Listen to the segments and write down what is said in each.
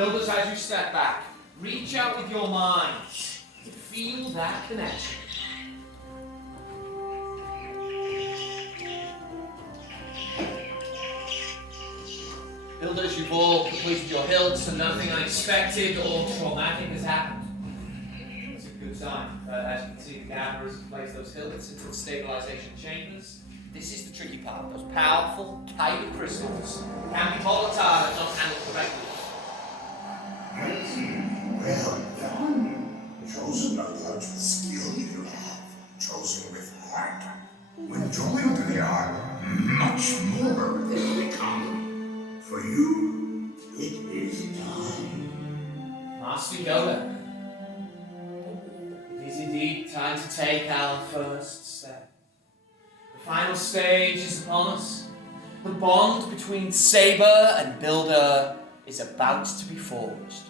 builders, as you step back, reach out with your minds to feel that connection. Builders, you've all completed your hilts and nothing unexpected or traumatic has happened. That's a good sign. As you can see, the gatherers have placed those hilts into the stabilization chambers. This is the tricky part. Those powerful kyber crystals can be volatile and not handled correctly. Well done. Chosen no doubt with skill you have. Chosen with heart. When joined to the art, much more will become. For you, it is time. Master Yoda, it is indeed time to take our first step. The final stage is upon us. The bond between Saber and Builder is about to be forged.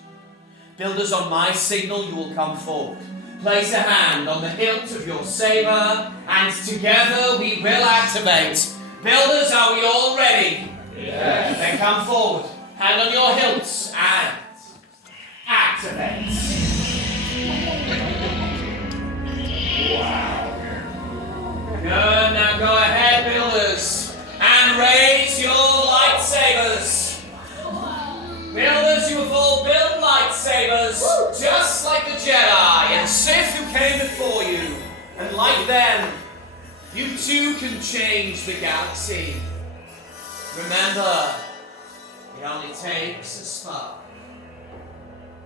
Builders, on my signal, you will come forward. Place a hand on the hilt of your saber, and together we will activate. Builders, are we all ready? Yes. Then come forward. Hand on your hilts and activate. Wow. Good. Now go ahead, builders, and raise your lightsabers. Builders, you have all built lightsabers, just like the Jedi and Sith who came before you. And like them, you too can change the galaxy. Remember, it only takes a spark.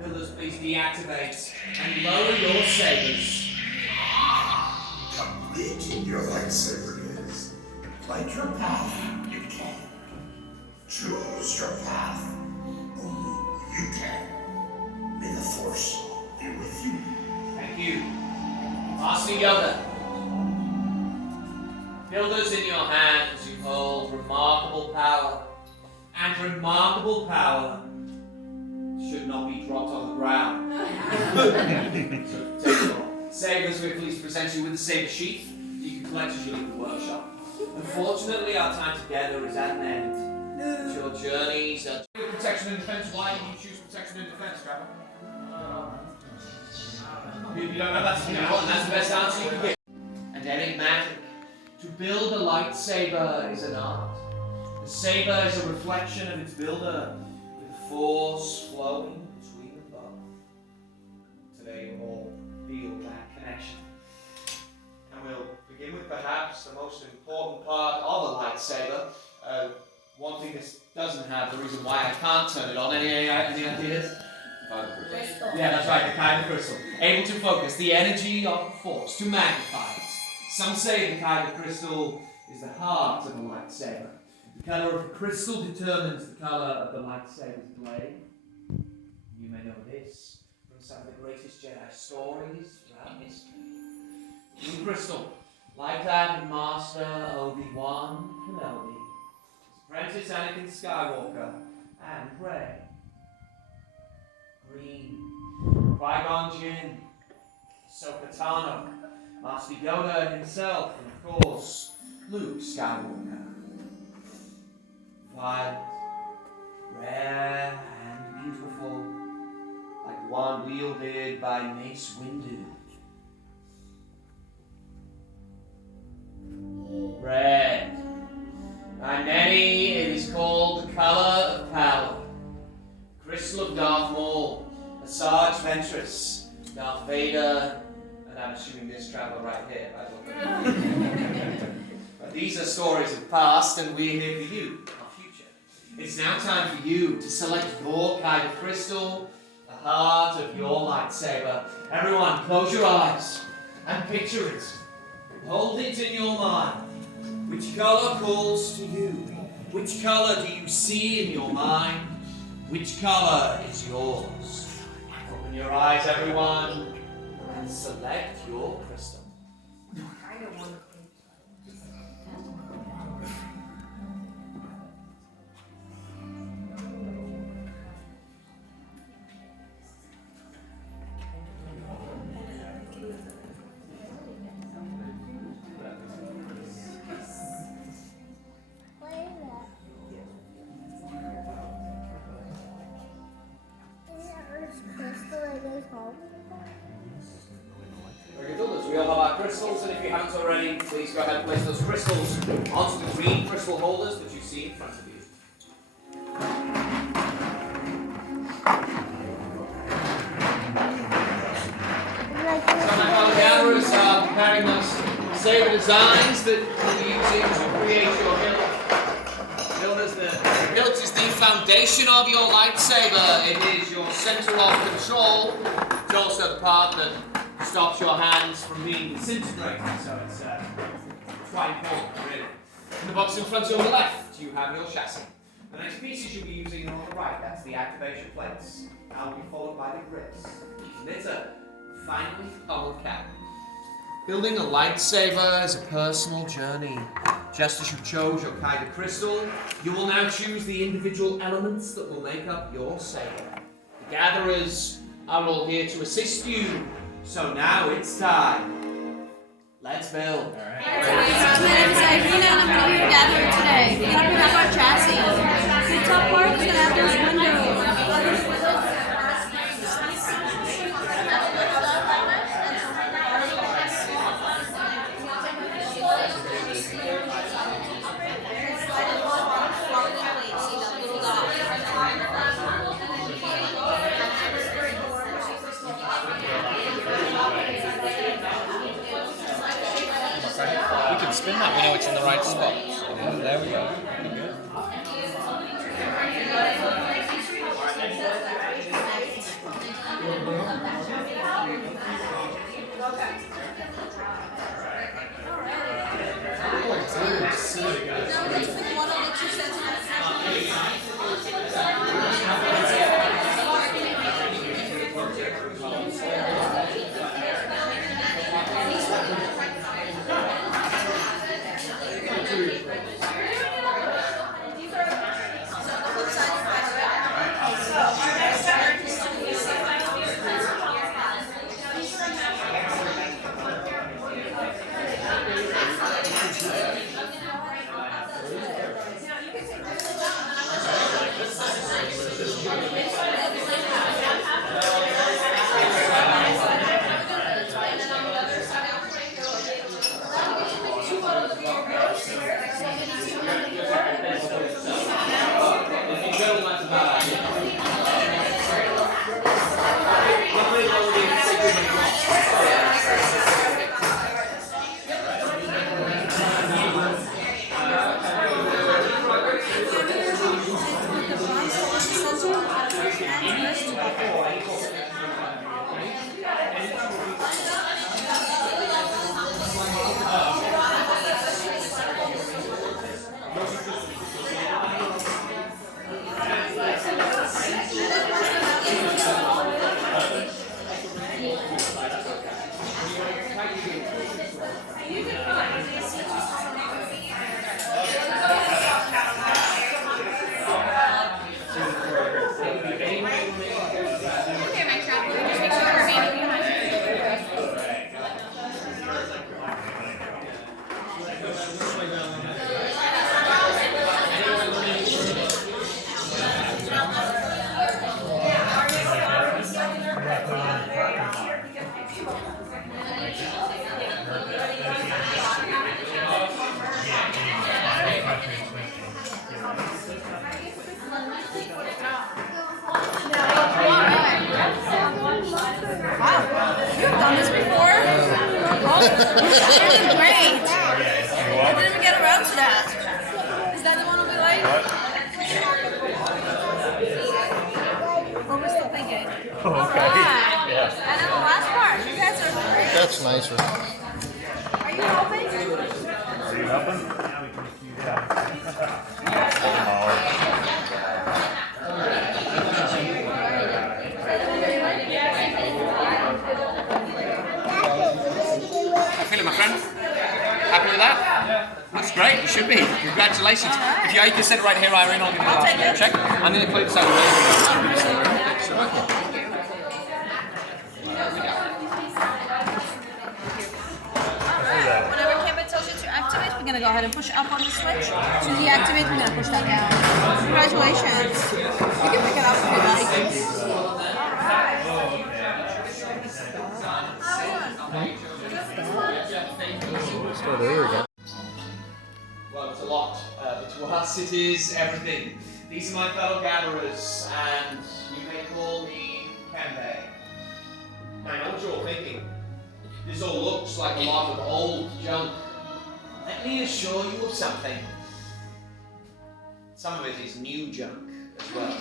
Builders, please deactivate and lower your sabers. Completing your lightsaber is. Light your path, you can. Choose your path. Only you can. May the Force be with you. Thank you. Master Yoda. Builders, in your hands you hold remarkable power. And remarkable power should not be dropped on the ground. So take your sabers, we're pleased to present you with the saber sheath that you can collect as you leave the workshop. Unfortunately, our time together is at an end. But your journeys are... Protection and defense, why do you choose protection and defense, Trevor? You don't know that's, that's the best answer you can give. And enigmatic. To build a lightsaber is an art. The saber is a reflection of its builder, with force flowing between them both. Today we'll all feel that connection. And we'll begin with perhaps the most important part of a lightsaber. One thing this doesn't have, the reason why I can't turn it on. Any ideas? Crystal. Yeah, that's right, the kyber crystal. Able to focus the energy of the force, to magnify it. Some say the kyber crystal is the heart of a lightsaber. The color of the crystal determines the color of the lightsaber's blade. You may know this from some of the greatest Jedi stories throughout history. Blue crystal, like that of Master Obi-Wan Kenobi, Apprentice Anakin Skywalker, and Rey. Green, Qui-Gon Jinn, Ahsoka Tano, Master Yoda himself, and of course, Luke Skywalker. Violet, rare and beautiful, like one wielded by Mace Windu. Red, by many it is called the color of power. Crystal of Darth Maul, Asajj Ventress, Darth Vader, and I'm assuming this traveler right here. But these are stories of the past, and we're here for you, our future. It's now time for you to select your kyber crystal, the heart of your lightsaber. Everyone, close your eyes and picture it. Hold it in your mind. Which color calls to you? Which color do you see in your mind? Which color is yours? Open your eyes, everyone, and select your crystal. I don't want to think. crystals, and if you haven't already, please go ahead and place those crystals onto the green crystal holders that you see in front of you. So my fellow gatherers are preparing those saber designs that you'll be using to create your hilt. The hilt is the foundation of your lightsaber. It is your center of control. It's also the part that stops your hands from being disintegrated. So it's quite important, really. In the box in front of you on the left, you have your chassis. The next pieces you'll be using are on the right. That's the activation plates. That will be followed by the grips. Knitter. Finally, pommel cap. Building a lightsaber is a personal journey. Just as you chose your kind of crystal, you will now choose the individual elements that will make up your saber. The gatherers are all here to assist you, so now it's time. Let's build. My name is Irina and I'm going to be your gatherer today. We're going to put up our chassis. The top part is going to have those windows. We can spin that, we know it's in the right spot. So, there we go. Pretty good. Great. I didn't even get around to that. Is that the one we'll be like? Or we're still thinking? Oh, okay. Alright. Yeah. And then the last part. You guys are great. That's nicer. Are you helping? Are you helping? How you feeling, my friend? Happy with that? That's great, you should be. Congratulations. Alright. If you can sit right here, Irene, I'll give you the I'll take last it. check. I'm going to put this out Whenever Kevin tells you to activate, we're going to go ahead and push up on the switch. To deactivate, we're going to push that down. Congratulations. You can pick it up if you like. Alright. Start over again. Well, it's a lot, but to us it is everything. These are my fellow gatherers, and you may call me Kembe. I know what you're all thinking. This all looks like a lot of old junk. Let me assure you of something. Some of it is new junk as well.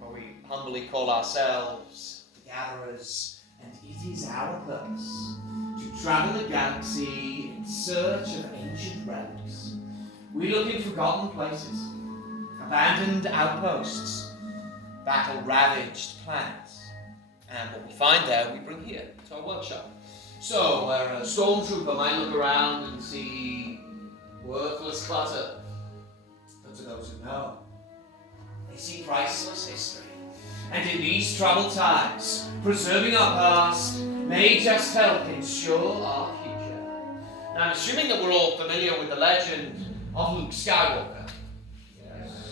What we humbly call ourselves the gatherers, and it is our purpose to travel the galaxy in search of ancient relics. We look in forgotten places, abandoned outposts, battle-ravaged planets, and what we find there we bring here to our workshop. So, where a stormtrooper might look around and see worthless clutter, but to those who know, they see priceless history. And in these troubled times, preserving our past may just help ensure our future. Now, I'm assuming that we're all familiar with the legend of Luke Skywalker.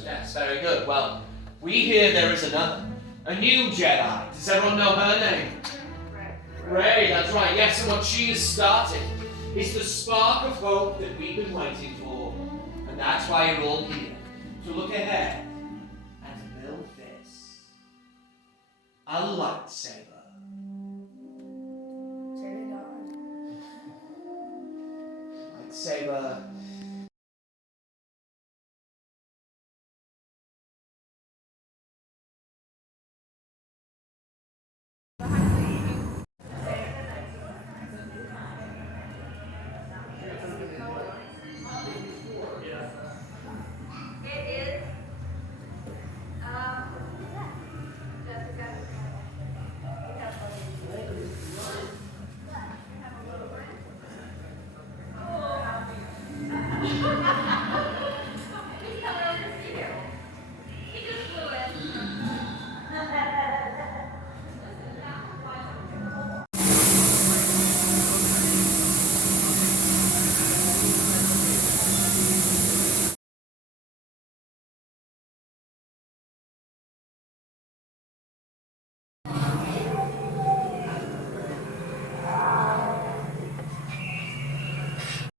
Yes, very good. Well, we hear there is another, a new Jedi. Does everyone know her name? Rey, that's right. Yes, and what she has started is the spark of hope that we've been waiting for. And that's why you're all here, to look ahead and build this. A lightsaber.